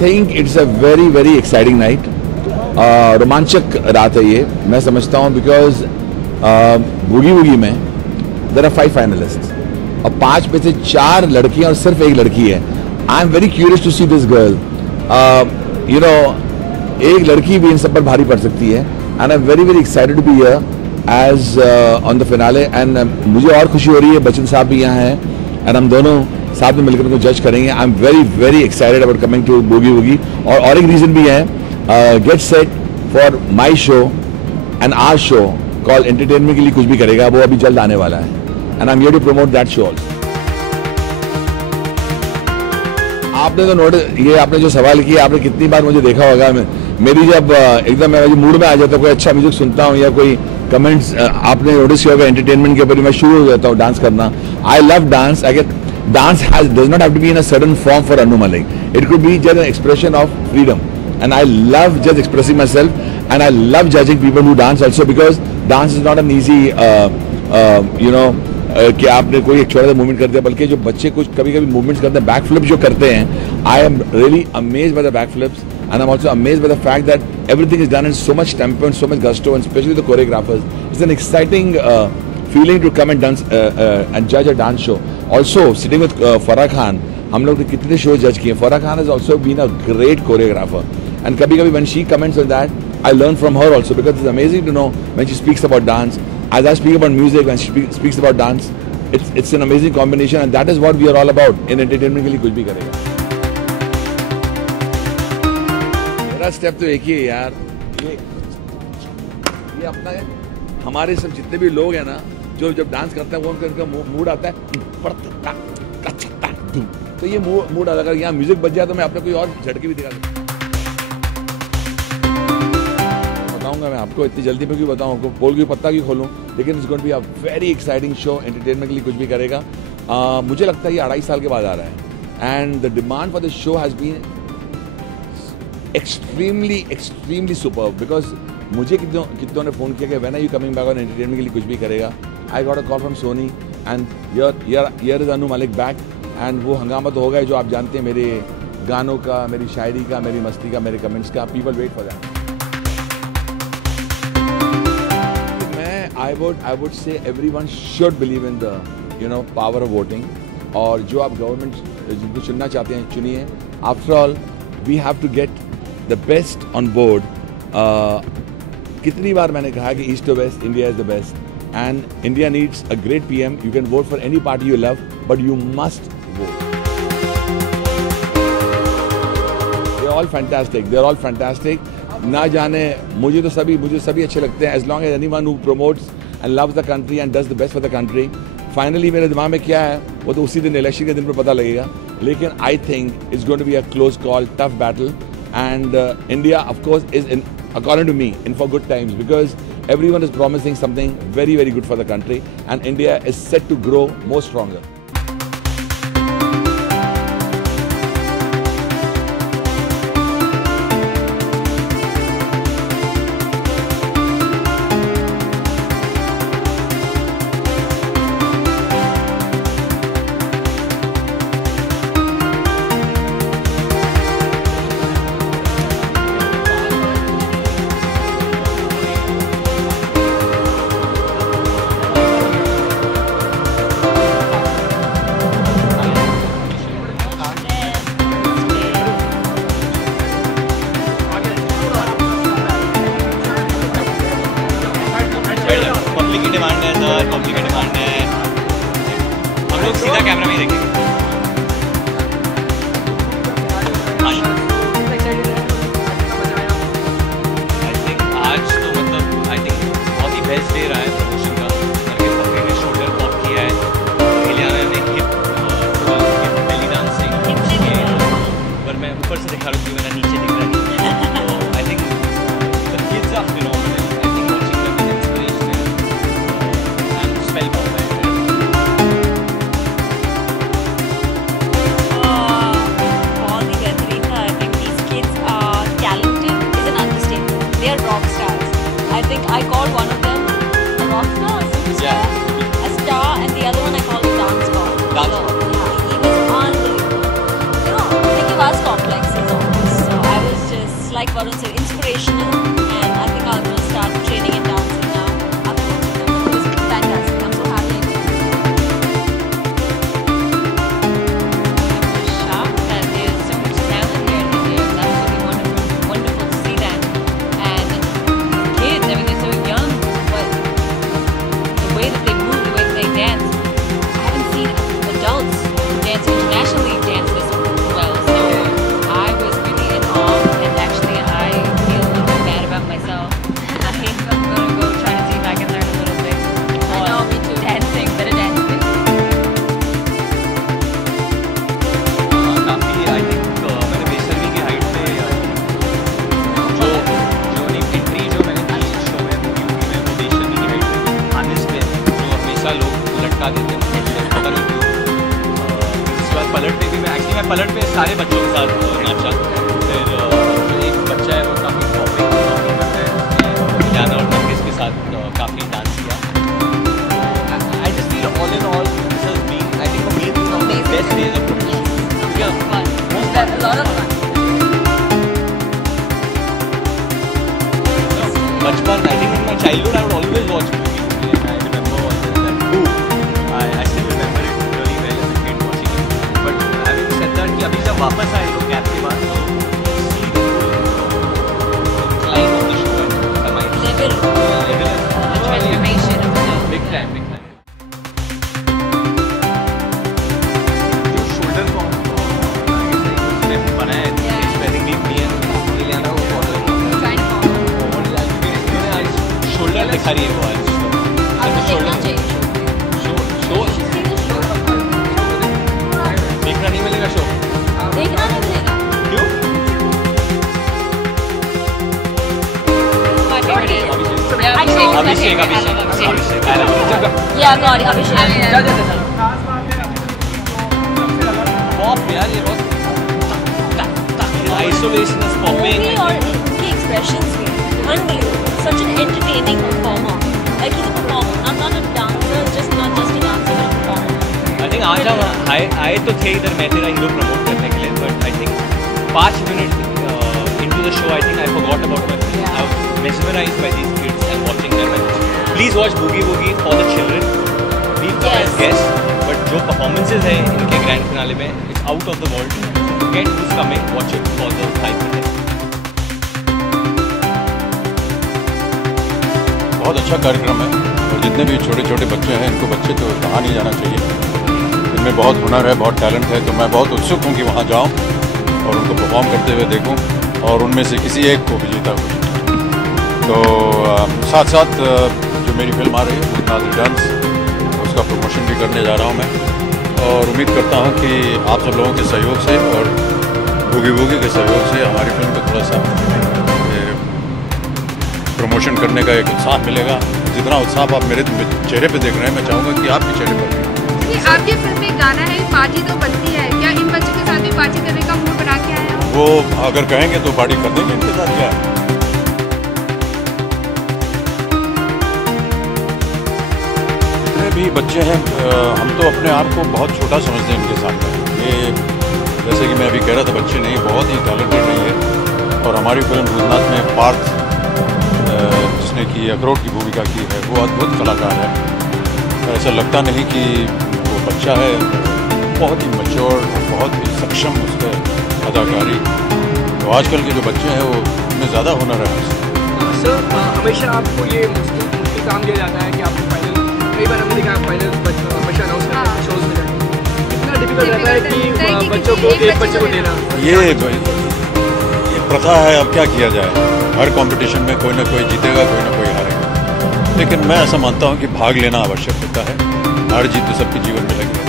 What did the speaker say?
think it's a very very exciting night. रोमांचक रात है ये, मैं समझता हूँ, because बूगी वूगी में there are 5 finalists और 5 में से 4 लड़कियां और सिर्फ 1 लड़की है. I am very curious to see this girl. You know, एक लड़की भी इन सब पर भारी पड़ सकती है. And I'm very very excited to be here as on the finale. And मुझे और खुशी हो रही है, बच्चन साहब भी यहाँ हैं and हम दोनों साथ में मिलकर उनको जज करेंगे. I'm very very excited about coming to boogie woogie. और एक रीज़न भी है, get set for my show and our show called Entertainment के लिए कुछ भी करेगा, वो अभी जल्द आने वाला है. And I'm here to promote that show also. आपने तो नोटिस, ये आपने जो सवाल किया, आपने कितनी बार मुझे देखा होगा, मेरी जब एकदम मैं मूड में आ जाता हूँ, कोई अच्छा म्यूजिक सुनता हूँ या कोई कमेंट्स आपने नोटिस किया होगा एंटरटेनमेंट के ऊपर, मैं शुरू हो जाता हूँ डांस करना. I love dance. अगर dance does not have to be in a certain form for Anu Malik. It could be just an expression of freedom. And I love just expressing myself, and I love judging people who dance also, because dance is not an easy, you know, कि आपने कोई एक छोटा सा movement कर दिया, बल्कि जो बच्चे कुछ कभी-कभी मूवमेंट्स करते हैं, बैक फ्लिप जो करते हैं, I am really amazed by the back flips, and I'm also amazed by the fact that everything is done in so much tempo and so much gusto, and especially the choreographers. It's an exciting feeling to come and dance and judge a dance show. Also, sitting with Farah Khan, हम लोग ने कितने show जज किए. Farah Khan has also been a great choreographer, and कभी-कभी when she comments on that, I learn from her also, because it's amazing to know when she speaks about dance. As I speak about music, when she speaks about dance, it's an amazing combination, and that is what we are all about in entertainment के लिए कुछ भी करेगा. मेरा step तो एक ही है यार, ये अपना है. हमारे सब जितने भी लोग हैं ना, जो जब डांस करते हैं, वो उनका मूड आता है, तो ये मूड अगर यहाँ म्यूजिक बज जाए तो मैं अपने कोई और झटके भी दिखा दूँ. बताऊंगा मैं आपको, इतनी जल्दी में क्यों बताऊँ आपको, पोल की पत्ता क्यों खोलूँ, लेकिन it's going to be a very exciting show. Entertainment के लिए कुछ भी करेगा. मुझे लगता है ये 2.5 साल के बाद आ रहा है, and the demand for the show has been extremely superb, because मुझे कितनों ने फ़ोन किया कि when are you coming back on entertainment के लिए कुछ भी करेगा. I got a call from Sony and here is Anu Malik back, and वो हंगामा तो होगा जो आप जानते हैं, मेरे गानों का, मेरी शायरी का, मेरी मस्ती का, मेरे कमेंट्स का. People wait for that. I would say everyone should believe in the, you know, power of voting. और जो आप गवर्नमेंट जिनको चुनना चाहते हैं, चुनिए. After all, we have to get the best on board. कितनी बार मैंने कहा कि east to west, India is the best, and India needs a great PM. You can vote for any party you love, but you must vote. They are all fantastic. ना जाने मुझे सभी अच्छे लगते हैं, as long as anyone who promotes and loves the country and does the best for the country. Finally मेरे दिमाग में क्या है वो तो उसी दिन, इलेक्शन के दिन पर पता लगेगा. लेकिन I think it's going to be a close call, tough battle, and India of course is in, according to me, in for good times, because everyone is promising something very very good for the country, and India is set to grow more stronger. Public की demand है, हम लोग सीधा camera में ही देखेंगे. I think आज तो मतलब बहुत ही बेस्ट डे रहा है प्रमोशन का. करके पब्लिक ने शोल्डर पॉप किया है, इलियाना ने हिप बेली डांसिंग, पर मैं ऊपर से दिखा रहा हूँ, मेरा नीचे दिख रहा है. I think the kids are phenomenal. लटका देते हैं, पता नहीं क्यों। उसके बाद पलट पे भी मैं पलट पे सारे बच्चों के साथ नाचा। फिर एक बच्चा है वो काफ़ी पॉपिंग करता है, उसने इलियाना और नरगिस के साथ काफ़ी डांस किया। I just feel all in all this has been, I think for me this one of the best days of promotion. बचपन, I think in my childhood I would always watch movies, and I remember watching that too. I still remember it really well as a kid watching it. But having said that, कि अभी जब वापस आए लोग gap के बाद, तो see the whole incline of the show and the mindset. Level transformation of the show. Big time. जो shoulder को उसने बनाया है, I think me and Ileana को follow Trying to follow. Shoulder दिखा रही है वो आज। आपको देखना चाहिए शो। देखना नहीं मिलेगा शो। देखना नहीं मिलेगा। क्यों? अभिषेक। Yeah, God, Abhishek. पॉप यार, ये बहुत आइसोलेशन इज पॉपिंग। Movie और इनके expressions भी unbelievable. Such an entertaining performer. Like he's a performer, not a dancer, not just a dancer, but a performer. I think आज हम आए तो थे इधर मैं तेरा हीरो प्रमोट करने के लिए, but I think 5 minute into the show I think I forgot about my film. I was mesmerized by these kids and watching them. And please watch Boogie Woogie for the children. We come as guests, but जो performances है इनके grand finale में, it's out of the world. Forget who's coming, watch it for the 5 minutes. बहुत अच्छा कार्यक्रम है और जितने भी छोटे छोटे बच्चे हैं इनको बच्चे तो कहाँ नहीं जाना चाहिए। इनमें बहुत हुनर है, बहुत टैलेंट है, तो मैं बहुत उत्सुक हूँ कि वहाँ जाऊँ और उनको परफॉर्म करते हुए देखूँ और उनमें से किसी एक को विजेता हुई। तो साथ साथ जो मेरी फिल्म आ रही है भूतनाथ रिटर्न्स, उसका प्रमोशन भी करने जा रहा हूँ मैं और उम्मीद करता हूँ कि आप सब लोगों के सहयोग से और बूगी वूगी के सहयोग से हमारी फिल्म को थोड़ा सा प्रमोशन करने का एक उत्साह मिलेगा। जितना उत्साह आप मेरे चेहरे पे देख रहे हैं, मैं चाहूँगा कि आपके चेहरे पर भी। आपकी फिल्म में गाना है पार्टी तो बनती है, क्या इन बच्चों के साथ भी पार्टी करने का मूड बना के आया हो? वो अगर कहेंगे तो पार्टी कर देंगे, इनके साथ क्या है। जितने भी बच्चे हैं हम तो अपने आप को बहुत छोटा समझते हैं इनके सामने। ये जैसे कि मैं अभी कह रहा था, बच्चे नहीं, बहुत ही टैलेंटेड नहीं है और हमारी फिल्म भूतनाथ में पार्थ जिसने की अखरोट की भूमिका की है वो अद्भुत कलाकार है। ऐसा लगता नहीं कि वो बच्चा है, बहुत ही मैच्योर, बहुत ही सक्षम उसका अदाकारी। तो आजकल के जो बच्चे हैं वो उनमें ज़्यादा हुनर है। सर हमेशा आपको ये मुश्किल काम दिया जाता है कि आपको फाइनल, कई बार हमने देखा फाइनल हमेशा अनाउंस करते हैं शोज में जाके, कितना डिफिकल्ट रहता है कि बच्चों को एक बच्चे को देना। ये प्रथा है, अब क्या किया जाए। हर कंपटीशन में कोई ना कोई जीतेगा, कोई ना कोई हारेगा, लेकिन मैं ऐसा मानता हूँ कि भाग लेना आवश्यक होता है। हार जीत तो सबके जीवन में लगी है।